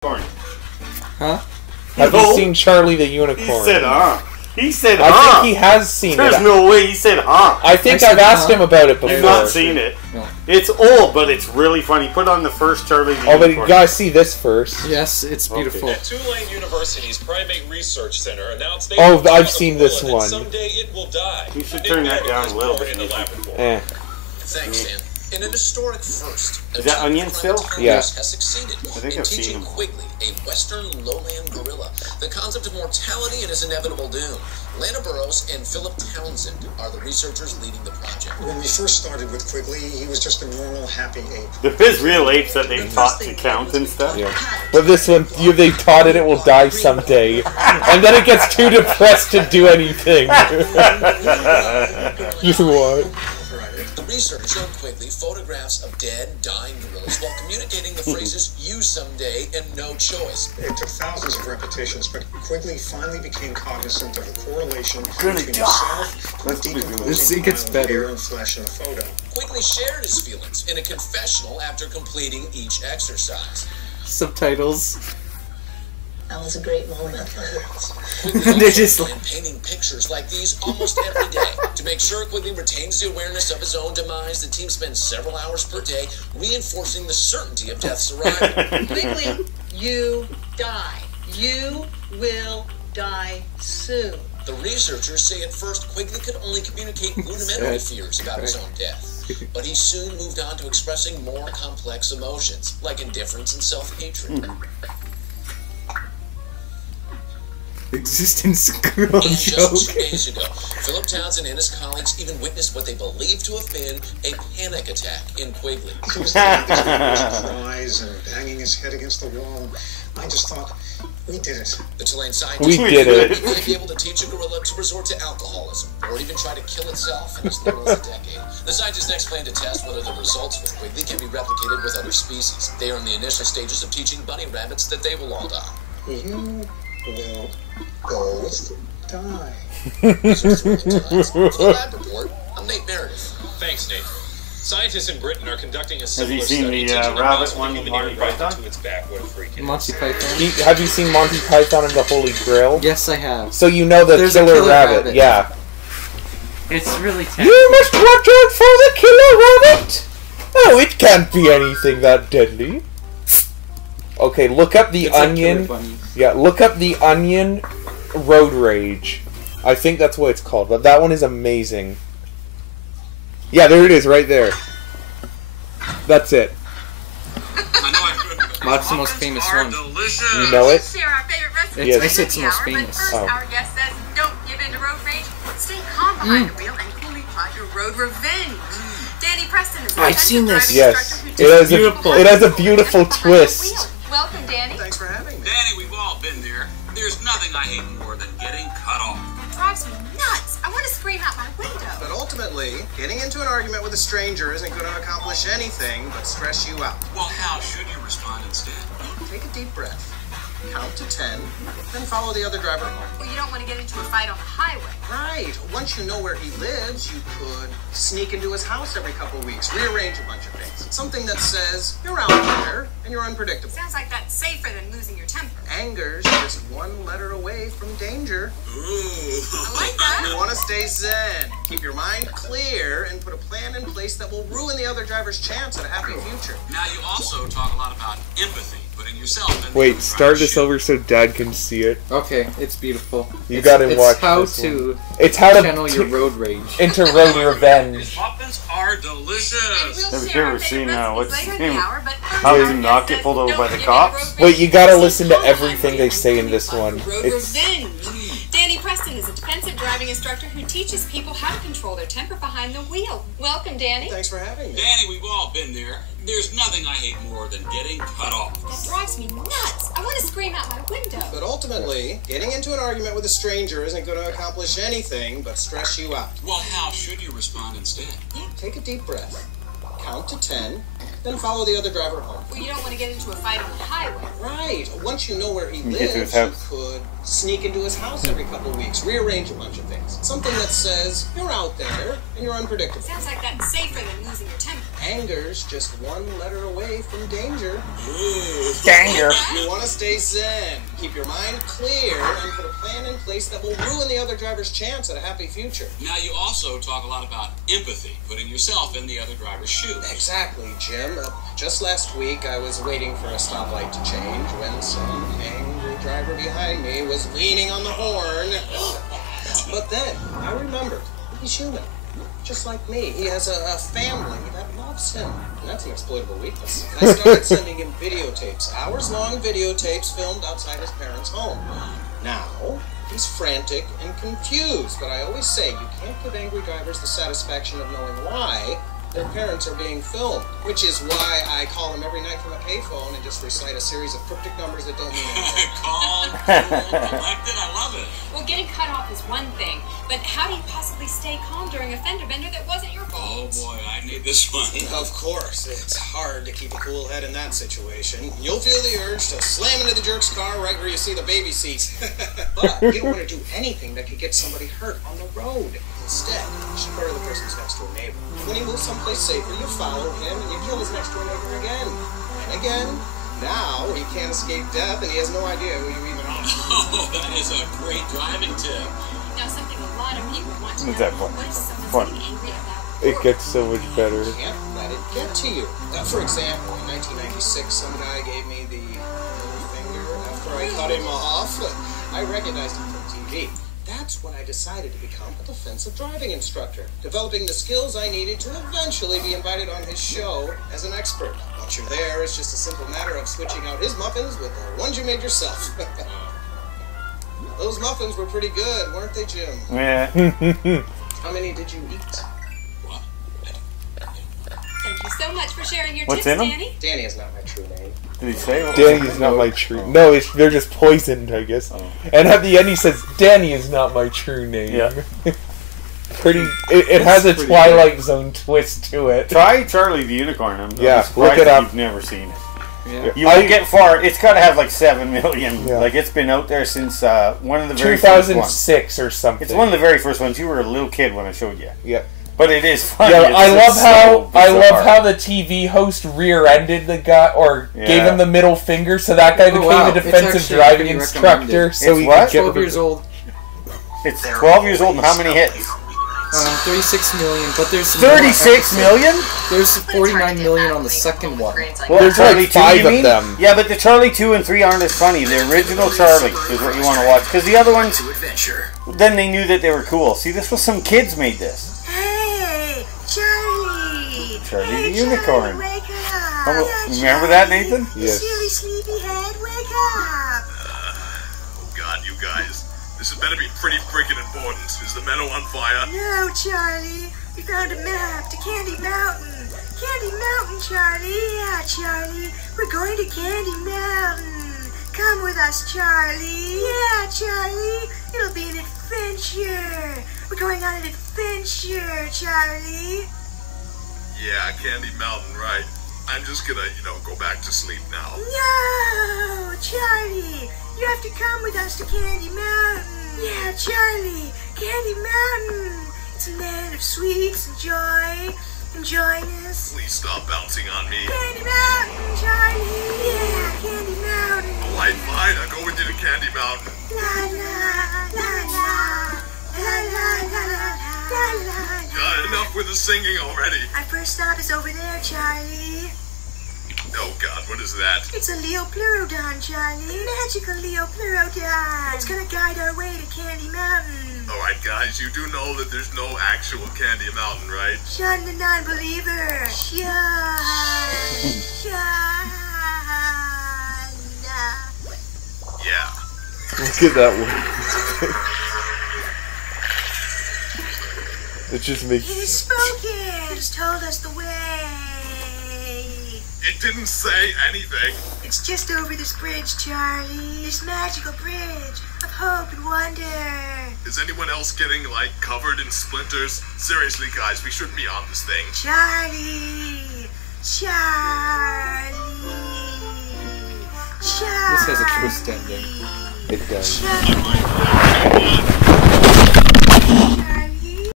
Huh? Have you seen Charlie the Unicorn? He said, He said, I think he has seen There's it. There's no way he said, I think I've asked him about it before. You've not seen it. No. It's old, but it's really funny. Put on the first Charlie the Unicorn. But you gotta see this first. Yes, it's beautiful. At Tulane University's Primate Research Center announced they I've seen this one. Someday it will die. You should turn that down a little bit. Thanks, Dan. In an historic first, is that Onion still? Yeah. Has succeeded in teaching Quigley, a western lowland gorilla, the concept of mortality and his inevitable doom. Lana Burroughs and Philip Townsend are the researchers leading the project. When we first started with Quigley, he was just a normal, happy ape. There is real apes that they taught to count and stuff. Yeah. But this one, they taught it will die someday. And then it gets too depressed to do anything. Just what? The research showed Quigley photographs of dead, dying gorillas while communicating the phrases "you someday" and "no choice." It took thousands of repetitions, but Quigley finally became cognizant of the correlation between himself and the decomposing pile of hair and flesh in a photo. Quigley shared his feelings in a confessional after completing each exercise. Subtitles. That was a great moment. They're just painting pictures like these almost every day. To make sure Quigley retains the awareness of his own demise, the team spends several hours per day reinforcing the certainty of death's arrival. Quigley, you die. You will die soon. The researchers say at first Quigley could only communicate rudimentary fears about his own death. But he soon moved on to expressing more complex emotions, like indifference and self-hatred. Existence girl joke. Just 2 days ago, Philip Townsend and his colleagues even witnessed what they believed to have been a panic attack in Quigley. He was doing these cries and banging his head against the wall. I just thought, we did it. The Tulane scientists did it. may be able to teach a gorilla to resort to alcoholism, or even try to kill itself in as little as a decade. The scientists next plan to test whether the results with Quigley can be replicated with other species. They are in the initial stages of teaching bunny rabbits that they will all die. You will both die. For the lab report, I'm Nate Meredith. Thanks, Nate. Scientists in Britain are conducting a similar study. Have you seen the rabbit one in Monty Python? To its back, what a freak Monty Python. Have you seen Monty Python and the Holy Grail? Yes, I have. So you know the killer rabbit. Yeah. It's really terrible. You must watch out for the killer rabbit! Oh, it can't be anything that deadly. Okay, look up the Onion. Yeah, look up the Onion Road Rage. I think that's what it's called, but that one is amazing. Yeah, there it is, right there. That's it. What's the most famous one? You know it? Yes. I said it's the most famous. First, our guest says, don't give in to road rage. Stay calm behind the wheel and coolly plot your road revenge. Danny Preston is I've seen this. Yes. It has a beautiful twist. Welcome, Danny. Thanks for having me. Danny, we've all been there. There's nothing I hate more than getting cut off. It drives me nuts. I want to scream out my window. But ultimately, getting into an argument with a stranger isn't going to accomplish anything but stress you out. Well, how should you respond instead? Take a deep breath, count to 10, then follow the other driver home. Well, you don't want to get into a fight on the highway. Right. Once you know where he lives, you could sneak into his house every couple weeks, rearrange a bunch of things. Something that says, you're out there, and you're unpredictable. Sounds like that's safer than losing your temper. Anger's just one letter away from danger. Ooh. I like that. You want to stay zen. Keep your mind clear and put a plan in place that will ruin the other driver's chance at a happy future. Now, you also talk a lot about empathy, putting yourself in the Wait, start this over so Dad can see it. Okay, it's beautiful. You gotta watch It's how to channel your road rage into road revenge. Muffins are delicious. Have you ever seen what's his name? How does he not get pulled over by the cops? Wait, you gotta listen to everything they say in this one. Road revenge. Danny Preston is a defensive driving instructor who teaches people how to control their temper behind the wheel. Welcome, Danny. Thanks for having me. Danny, we've all been there. There's nothing I hate more than getting cut off. That drives me nuts. I want to scream out my window. But ultimately, getting into an argument with a stranger isn't going to accomplish anything but stress you out. Well, how should you respond instead? Take a deep breath, count to 10, then follow the other driver home. Well, you don't want to get into a fight on the highway. Right. Once you know where he You get to his lives, house. you could sneak into his house every couple of weeks, rearrange a bunch of things. Something that says you're out there and you're unpredictable. Sounds like that's safer than losing your temper. Anger's just one letter away from danger. Danger. You want to stay zen, keep your mind clear, and put a plan in place that will ruin the other driver's chance at a happy future. Now, you also talk a lot about empathy, putting yourself in the other driver's shoes. Exactly, Jim. Just last week, I was waiting for a stoplight to change when some angry driver behind me was leaning on the horn. But then, I remembered, he's human. Just like me. He has a family that loves him. And that's an exploitable weakness. And I started sending him videotapes, hours-long videotapes filmed outside his parents' home. Now, he's frantic and confused, but I always say you can't give angry drivers the satisfaction of knowing why their parents are being filmed, which is why I call them every night from a payphone and just recite a series of cryptic numbers that don't mean anything. Calm, cool, collected, I love it. Well, getting cut off is one thing, but how do you possibly stay calm during a fender bender that wasn't your Oh fault? boy, I need this one. Of course, it's hard to keep a cool head in that situation. You'll feel the urge to slam into the jerk's car right where you see the baby seat. But you don't want to do anything that could get somebody hurt on the road. Instead, you should murder the person's next door neighbor. When he moves someplace safer, you follow him and you kill his next door neighbor again. And again. Now he can't escape death and he has no idea who you even are. Oh, that is a great driving tip. Now, something a lot of people want to Is know. that fun? What if someone's Fun. getting angry about It gets so much better. You can't let it get to you. For example, in 1996, some guy gave me the middle finger after I cut him off. I recognized him from TV. That's when I decided to become a defensive driving instructor, developing the skills I needed to eventually be invited on his show as an expert. Once you're there, it's just a simple matter of switching out his muffins with the ones you made yourself. Those muffins were pretty good, weren't they, Jim? Yeah. How many did you eat? What? Thank you so much for sharing your What's tips, in 'em? Danny. Danny is not my true name. Did he say? Danny is not my true. No, they're just poisoned, I guess. And at the end, he says, "Danny is not my true name." Yeah. It has a Twilight Zone twist to it. Try Charlie the Unicorn. I'm Yeah, surprised look it that up. You've never seen it. Yeah. You won't get far. It's got to have like 7 million. Yeah. Like it's been out there since one of the very first ones. 2006 or something. It's one of the very first ones. You were a little kid when I showed you. Yeah. But it is funny. Yeah, It's I love just how so bizarre. the TV host rear-ended the guy or gave Yeah. him the middle finger, so that guy became wow. a It's defensive actually driving pretty instructor. recommended. So It's he what? could get 12 years old. It's 12 years old and how many hits? 36 million, but there's some 36 more million? There's 49 million on the second one. Well, There's Charlie like 2, 5 you of mean? them. Yeah, but the Charlie 2 and 3 aren't as funny. The original Charlie is what you want to watch. Because the other ones, then they knew that they were cool. See, this was some kids made this. Hey, Charlie! Charlie the Unicorn. Wake up! Oh, remember that, Nathan? Yes. Silly sleepyhead, wake up! Oh God, you guys. This had better be pretty freaking important. Is the meadow on fire? No, Charlie. We found a map to Candy Mountain. Candy Mountain, Charlie. Yeah, Charlie. We're going to Candy Mountain. Come with us, Charlie. Yeah, Charlie. It'll be an adventure. We're going on an adventure, Charlie. Yeah, Candy Mountain, right. I'm just gonna, go back to sleep now. No, Charlie. You have to come with us to Candy Mountain. Yeah, Charlie. Candy Mountain. It's a land of sweets and joy. And joyness. Please stop bouncing on me. Candy Mountain, Charlie. Yeah, Candy Mountain. Alright, fine. I'll go with you to Candy Mountain. La la la la la la la la la. Enough with the singing already. Our first stop is over there, Charlie. Oh God, what is that? It's a Leopleurodon, Charlie. Magical Leopleurodon. It's gonna guide our way to Candy Mountain. Alright guys, you do know that there's no actual Candy Mountain, right? Shun the non-believer. Shun. Shun. Yeah. Look at that one. It just makes. He's spoken. He's told us the way. It didn't say anything. It's just over this bridge, Charlie. This magical bridge of hope and wonder. Is anyone else getting, covered in splinters? Seriously, guys, we shouldn't be on this thing. Charlie. Charlie. This has a twist ending. It does.